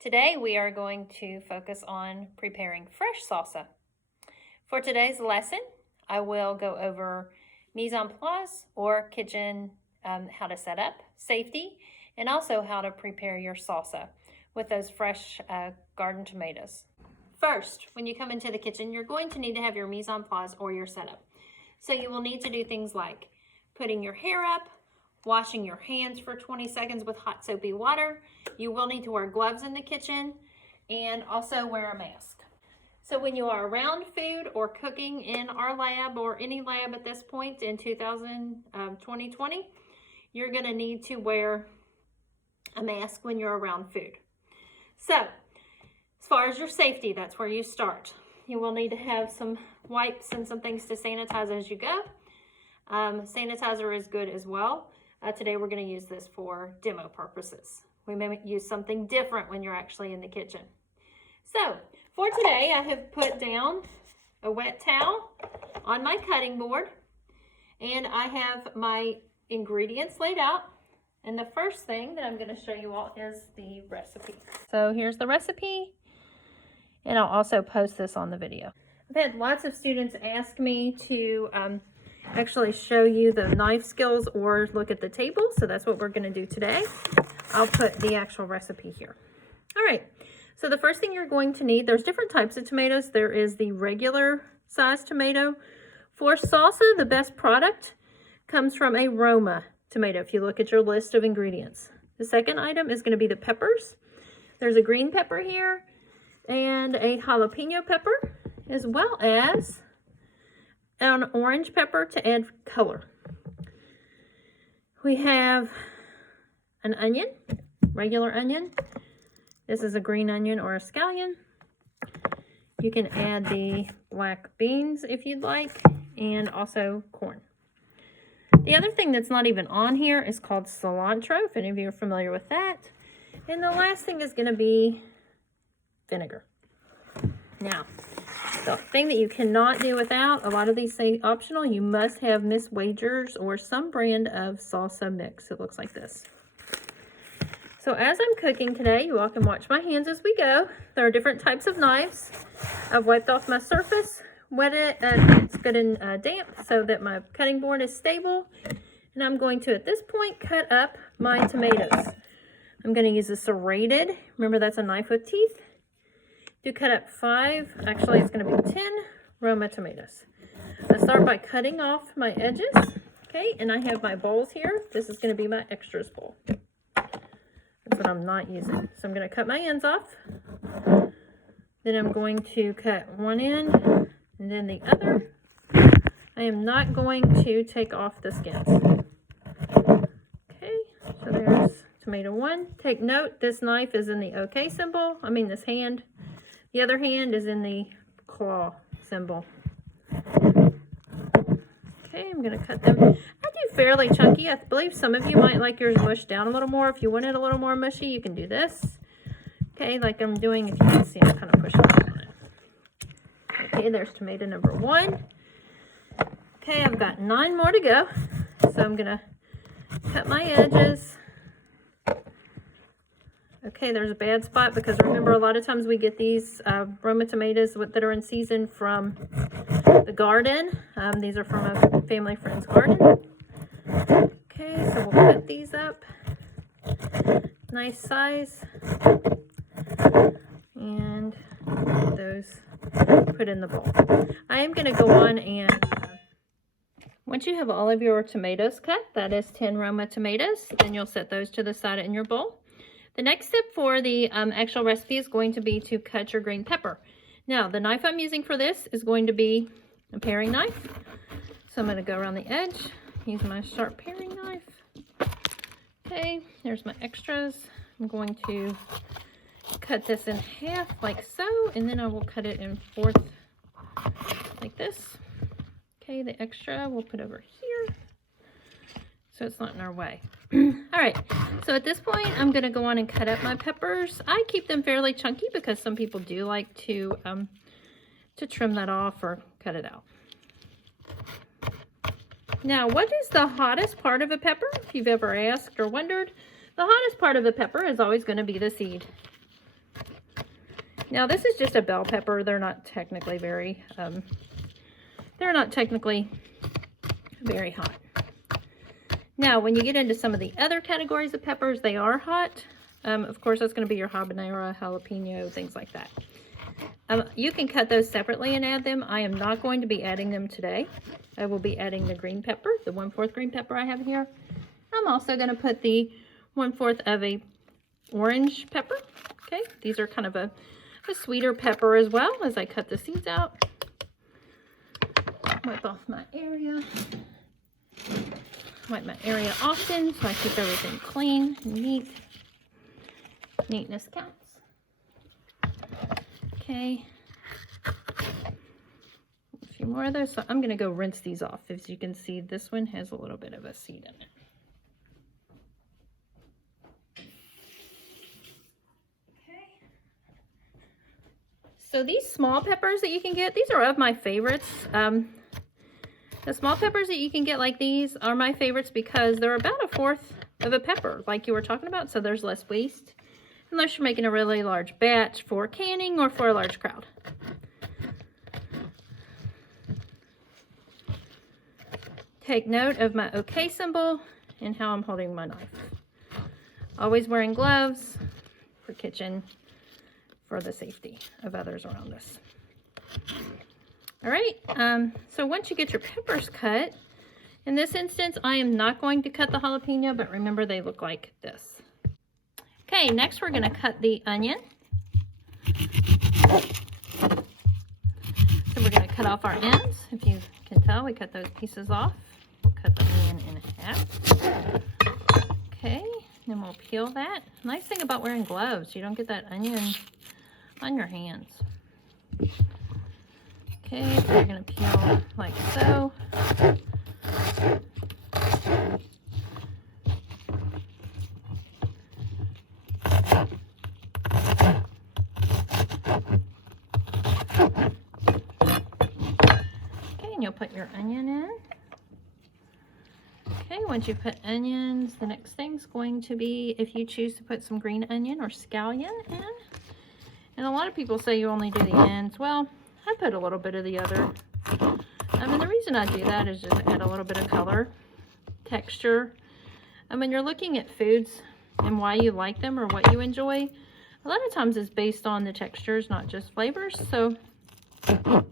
Today we are going to focus on preparing fresh salsa. For today's lesson, I will go over mise en place or kitchen, how to set up, safety, and also how to prepare your salsa with those fresh garden tomatoes. First, when you come into the kitchen, you're going to need to have your mise en place or your setup. So you will need to do things like putting your hair up, washing your hands for 20 seconds with hot soapy water. You will need to wear gloves in the kitchen and also wear a mask. So when you are around food or cooking in our lab or any lab at this point in 2020, you're gonna need to wear a mask when you're around food. So as far as your safety, that's where you start. You will need to have some wipes and some things to sanitize as you go. Sanitizer is good as well. Today we're going to use this for demo purposes. We may use something different when you're actually in the kitchen. So for today, I have put down a wet towel on my cutting board, and I have my ingredients laid out. And the first thing that I'm going to show you all is the recipe. So here's the recipe, and I'll also post this on the video. I've had lots of students ask me to actually show you the knife skills or look at the table, so that's what we're going to do today. I'll put the actual recipe here. All right, so the first thing you're going to need, there's different types of tomatoes. There is the regular size tomato. For salsa, the best product comes from a Roma tomato if you look at your list of ingredients. The second item is going to be the peppers. There's a green pepper here and a jalapeno pepper, as well as an orange pepper to add color. We have an onion, regular onion. This is a green onion or a scallion. You can add the black beans if you'd like, and also corn. The other thing that's not even on here is called cilantro, if any of you are familiar with that. And the last thing is going to be vinegar. Now, the thing that you cannot do without, a lot of these say optional, you must have Miss Wagers or some brand of salsa mix. It looks like this. So as I'm cooking today, you all can watch my hands as we go. There are different types of knives. I've wiped off my surface, wet it, it's good and damp so that my cutting board is stable. And I'm going to, at this point, cut up my tomatoes. I'm going to use a serrated, remember that's a knife with teeth, to cut up 5, actually it's going to be 10 Roma tomatoes. I start by cutting off my edges, okay, and I have my bowls here. This is going to be my extras bowl. That's what I'm not using. So I'm going to cut my ends off. Then I'm going to cut one end and then the other. I am not going to take off the skins. Okay, so there's tomato 1. Take note, this knife is in the OK symbol. I mean this hand. The other hand is in the claw symbol. Okay, I'm going to cut them. I do fairly chunky. I believe some of you might like yours mushed down a little more. If you want it a little more mushy, you can do this. Okay, like I'm doing, if you can see, I'm kind of pushing on it. Okay, there's tomato number 1. Okay, I've got 9 more to go. So I'm going to cut my edges. Okay, there's a bad spot because remember a lot of times we get these Roma tomatoes that are in season from the garden. These are from a family friend's garden. Okay, so we'll put these up. Nice size. And those put in the bowl. I am going to go on and once you have all of your tomatoes cut, that is 10 Roma tomatoes, then you'll set those to the side in your bowl. The next step for the actual recipe is going to be to cut your green pepper. Now, the knife I'm using for this is going to be a paring knife. So I'm going to go around the edge, use my sharp paring knife. Okay, there's my extras. I'm going to cut this in half like so, and then I will cut it in 4th like this. Okay, the extra we'll put over here so it's not in our way. All right, so at this point, I'm going to go on and cut up my peppers. I keep them fairly chunky because some people do like to trim that off or cut it out. Now, what is the hottest part of a pepper? If you've ever asked or wondered, the hottest part of a pepper is always going to be the seed. Now this is just a bell pepper. They're not technically very hot. Now, when you get into some of the other categories of peppers, they are hot. Of course, that's going to be your habanero, jalapeno, things like that. You can cut those separately and add them. I am not going to be adding them today. I will be adding the green pepper, the 1/4 green pepper I have here. I'm also going to put the 1/4 of a orange pepper. Okay, these are kind of a sweeter pepper as well as I cut the seeds out. Wipe off my area. Wipe my area often so I keep everything clean and neat. Neatness counts. Okay. A few more of those. So I'm going to go rinse these off. As you can see, this one has a little bit of a seed in it. So these small peppers that you can get, these are of my favorites. The small peppers that you can get like these are my favorites because they're about 1/4 of a pepper, like you were talking about, so there's less waste, unless you're making a really large batch for canning or for a large crowd. Take note of my OK symbol and how I'm holding my knife. Always wearing gloves for kitchen, for the safety of others around us. All right, so once you get your peppers cut, in this instance, I am not going to cut the jalapeno, but remember they look like this. Okay, next we're gonna cut the onion. So we're gonna cut off our ends. If you can tell, we cut those pieces off. We'll cut the onion in half. Okay, then we'll peel that. Nice thing about wearing gloves, you don't get that onion on your hands. Okay, so we're going to peel like so. Okay, and you'll put your onion in. Okay, once you put onions, the next thing's going to be if you choose to put some green onion or scallion in. And a lot of people say you only do the ends. Well, I put a little bit of the other. And the reason I do that is just add a little bit of color, texture. When you're looking at foods and why you like them or what you enjoy, a lot of times it's based on the textures, not just flavors. So I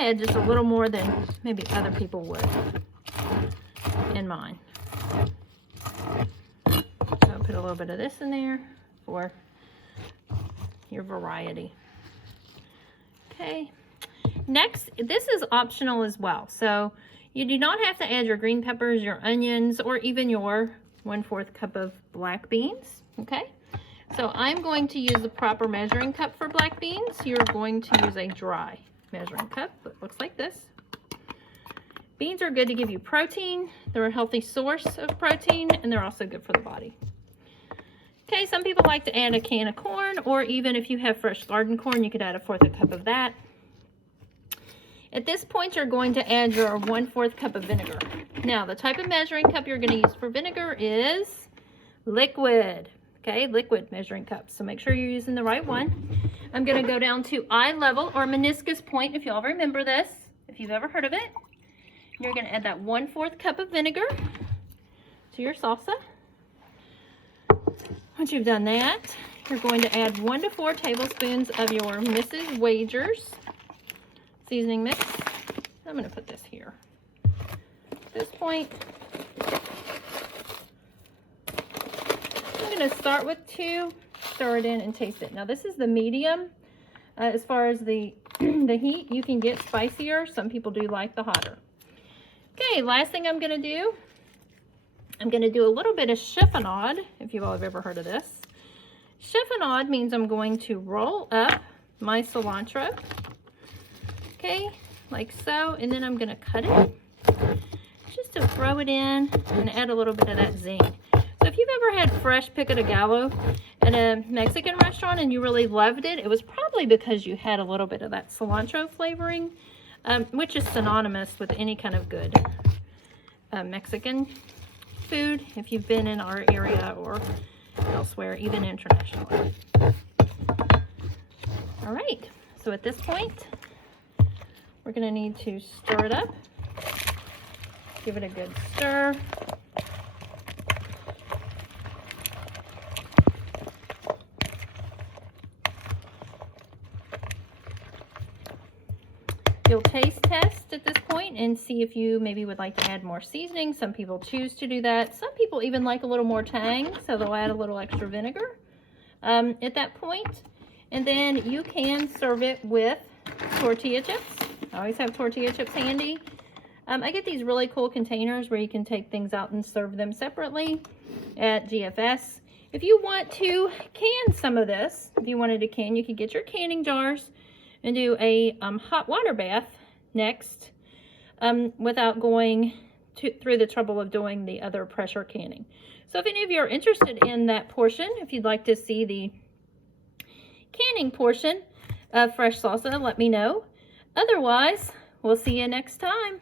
add just a little more than maybe other people would in mine. So I'll put a little bit of this in there for your variety. Okay, next, this is optional as well. So you do not have to add your green peppers, your onions, or even your 1/4 cup of black beans. Okay, so I'm going to use the proper measuring cup for black beans. You're going to use a dry measuring cup that looks like this. Beans are good to give you protein. They're a healthy source of protein, and they're also good for the body. Okay, some people like to add a can of corn, or even if you have fresh garden corn, you could add 1/4 cup of that. At this point, you're going to add your 1/4 cup of vinegar. Now, the type of measuring cup you're going to use for vinegar is liquid. Okay, liquid measuring cup. So make sure you're using the right one. I'm going to go down to eye level or meniscus point, if y'all remember this, if you've ever heard of it. You're going to add that 1/4 cup of vinegar to your salsa. Once you've done that, you're going to add 1 to 4 tablespoons of your Mrs. Wager's seasoning mix. I'm going to put this here. At this point, I'm going to start with 2, stir it in and taste it. Now this is the medium. As far as the heat, you can get spicier. Some people do like the hotter. Okay, last thing I'm going to do, I'm going to do a little bit of chiffonade, if you all have ever heard of this. Chiffonade means I'm going to roll up my cilantro, okay, like so, and then I'm going to cut it just to throw it in and add a little bit of that zing. So if you've ever had fresh pico de gallo at a Mexican restaurant and you really loved it, it was probably because you had a little bit of that cilantro flavoring, which is synonymous with any kind of good Mexican food if you've been in our area or elsewhere, even internationally. So at this point, we're going to need to stir it up. Give it a good stir. You'll taste test at this point and see if you maybe would like to add more seasoning. Some people choose to do that. Some people even like a little more tang, so they'll add a little extra vinegar at that point. And then you can serve it with tortilla chips. I always have tortilla chips handy. I get these really cool containers where you can take things out and serve them separately at GFS. If you want to can some of this, if you wanted to can, you could get your canning jars and do a hot water bath next without going through the trouble of doing the other pressure canning. So if any of you are interested in that portion, if you'd like to see the canning portion of fresh salsa, let me know. Otherwise, we'll see you next time.